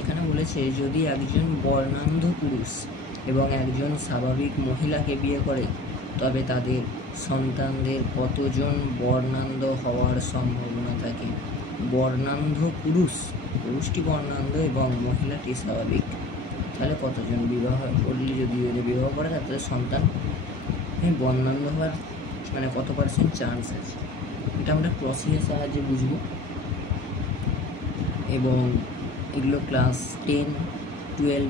এখানে বলেছে যদি একজন বর্ণান্ধ পুরুষ এবং একজন স্বাভাবিক মহিলাকে বিয়ে করে তবে তাদের সন্তানদের কতজন বর্ণান্ধ হওয়ার সম্ভাবনা থাকে। বর্ণান্ধ পুরুষটি বর্ণান্ধ এবং মহিলাটি স্বাভাবিক, তাহলে কতজন বিবাহ করলে যদি বিবাহ করে তাদের সন্তান বর্ণান্ধ হওয়ার মানে কত পার্সেন্ট চান্স আছে, এটা আমরা ক্রসিংয়ের সাহায্যে বুঝবো। এবং এগুলো ক্লাস 10, 12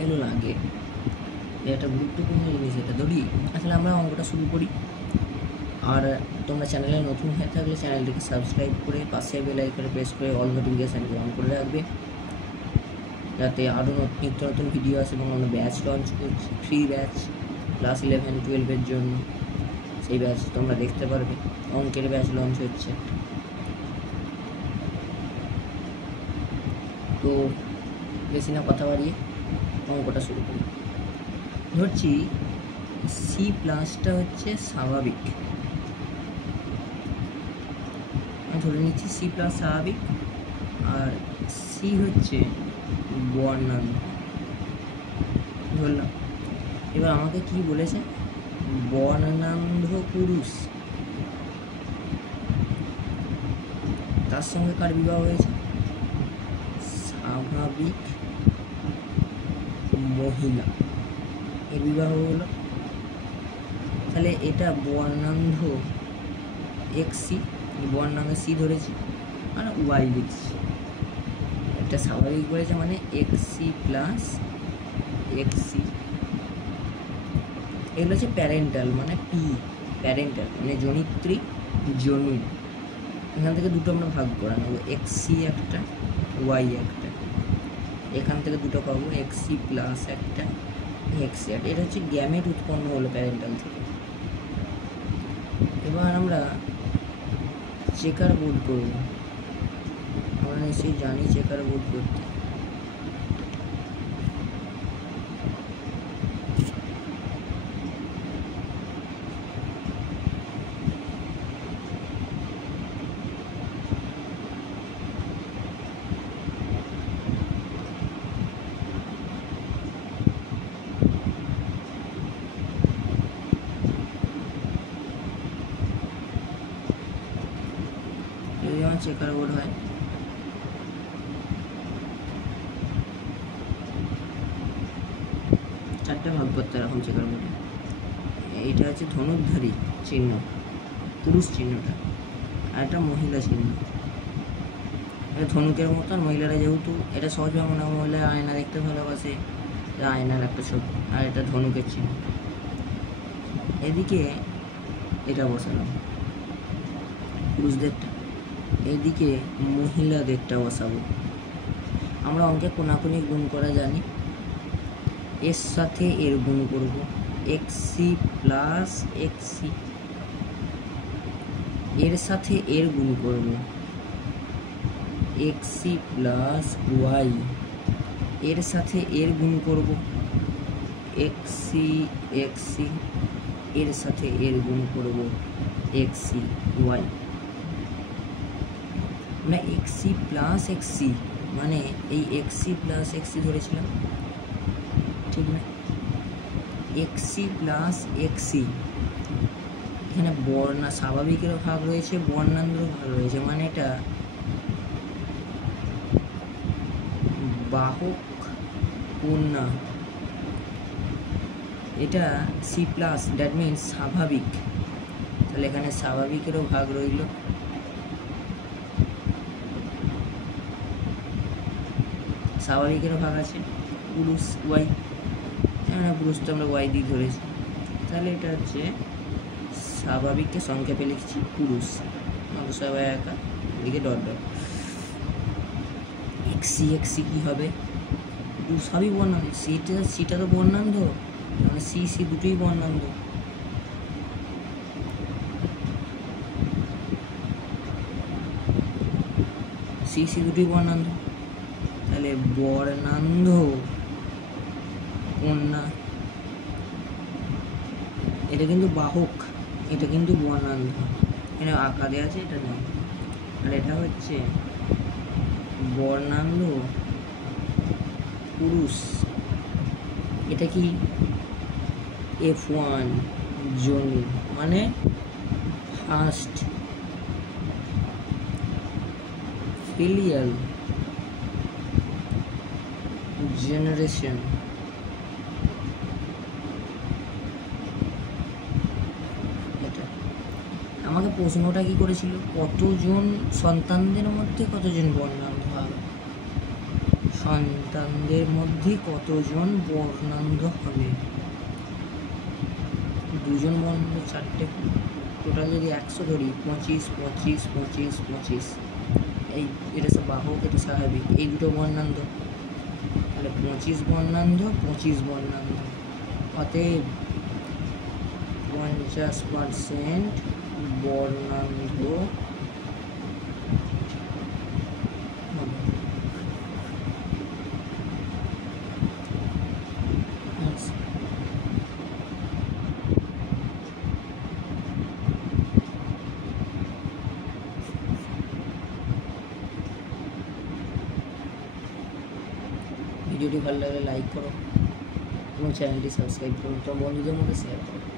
এগুলো লাগে, এটা গুরুত্বপূর্ণ জিনিস, এটা ধরি। আসলে আমরা অঙ্কটা শুরু করি। আর তোমরা চ্যানেলে নতুন হয়ে থাকলে চ্যানেলটিকে সাবস্ক্রাইব করে পাশে বেল আইকনে প্রেস করে অল নোটিফিকেশানকে অন করে রাখবে, যাতে আরও নিত্য নতুন ভিডিও আসে। এবং আমরা ব্যাচ লঞ্চ করছি, ফ্রি ব্যাচ ক্লাস 11, 12 জন্য, সেই ব্যাচ তোমরা দেখতে পারবে। অঙ্কের ব্যাচ লঞ্চ হচ্ছে। তো বেশি না কথা বাড়িয়ে অঙ্কটা শুরু করি। ধরছি C+টা হচ্ছে স্বাভাবিক, ধরে নিচ্ছি C+ স্বাভাবিক আর C হচ্ছে বর্ণান্ধ ধরলাম। এবার আমাকে কি বলেছে, বর্ণান্ধ পুরুষ তার সঙ্গে কার বিবাহ হয়েছে, স্বাভাবিক মহিলা, এর বিবাহ হলো। তাহলে এটা বর্ণান্ধ XC, বর্ণান্ধ C ধরেছি আর Y লিখছি। এটা স্বাভাবিক বলেছে মানে XC প্লাস XC, এগুলো হচ্ছে প্যারেন্টাল মানে P, প্যারেন্টাল মানে জনিত্রী জননী। এখান থেকে দুটো আমরা ভাগ করে নেবো, XC একটা Y একটা, এখান থেকে দুটো পাবো XC প্লাস একটা XC একটা। এটা হচ্ছে গ্যামেট উৎপন্ন হলো প্যারেন্টাল থেকে। এবার আমরা চেকার বোর্ড করবো, আমরা নিশ্চয়ই জানি চেকার বোর্ড করতে। যেমন চেকার বোর্ড হয়, চারটে ভাগ করতে এরকম চেকার বোর্ডে। এইটা হচ্ছে ধনুর্ধারী চিহ্ন, পুরুষ চিহ্নটা, আর একটা মহিলা চিহ্ন। এটা ধনুকের মতন, মহিলারা যেহেতু এটা সহজভাবে মনে হয় মহিলা আয়না দেখতে ভালোবাসে, আয়নার একটা ছবি, আর এটা ধনুকের চিহ্ন। এদিকে এটা বসালাম পুরুষদেরটা, এদিকে মহিলাদেরটা বসাবো। আমরা অঙ্কে কোনাকুনি গুণ করা জানি, এর সাথে এর গুণ করব, XC প্লাস XC, এর সাথে এর গুণ করব XC প্লাস Y, এর সাথে এর গুণ করব XC XC, এর সাথে এর গুণ করব XC Y। আমরা XC প্লাস XC মানে এই XC প্লাস XC ধরেছিলাম, ঠিক না? XC প্লাস XC, এখানে স্বাভাবিকেরও ভাগ রয়েছে, বর্ণান্ধেরও ভাগ রয়েছে, মানে এটা বাহক কন্যা। এটা C+, দ্যাট মিনস স্বাভাবিক, তাহলে এখানে স্বাভাবিকেরও ভাগ রইল। স্বাভাবিকেরও ভাগ আছে পুরুষ Y, এখানে পুরুষ তো আমরা Y দিয়ে ধরেছি, তাহলে এটা হচ্ছে স্বাভাবিককে সংক্ষেপে লিখছি পুরুষ, সবাই একা, এদিকে ডট ডট। XC XC কী হবে, সবই বর্ণান্ধ, সিটা তো বর্ণান্ধ, মানে C দুটোই বর্ণান্ধ। C দুটোই বর্ণান্ধ, তাহলে বর্ণান্ধ কন্যা, এটা কিন্তু বাহক, এটা কিন্তু বর্ণান্ধ, এখানে আঁকা দেওয়া আছে, এটা নেই। আর এটা হচ্ছে বর্ণান্ধ পুরুষ, এটা কি F1 জনি মানে ফার্স্ট ফিলিয়াল জেনারেশন। এটা আমাকে প্রশ্নটা কি করেছিল, কতজন সন্তানদের মধ্যে কতজন বর্ণান্ধ হবে, সন্তানদের মধ্যে কতজন বর্ণান্ধ হবে, দুজন বর্ণান্ধ, চারটে, টোটাল যদি 100 ধরি, 25 25 25 25, এই এটা সব বাহক, এটা স্বাভাবিক, এই দুটো বর্ণান্ধ, তাহলে 25 বর্ণান্ধ 25 বর্ণান্ধ, অতএব 50% বর্ণান্ধ হবে। ভিডিওটি ভালো লাগলে লাইক করো এবং চ্যানেলটি সাবস্ক্রাইব করো, তোমার বন্ধুদের মধ্যে শেয়ার করো।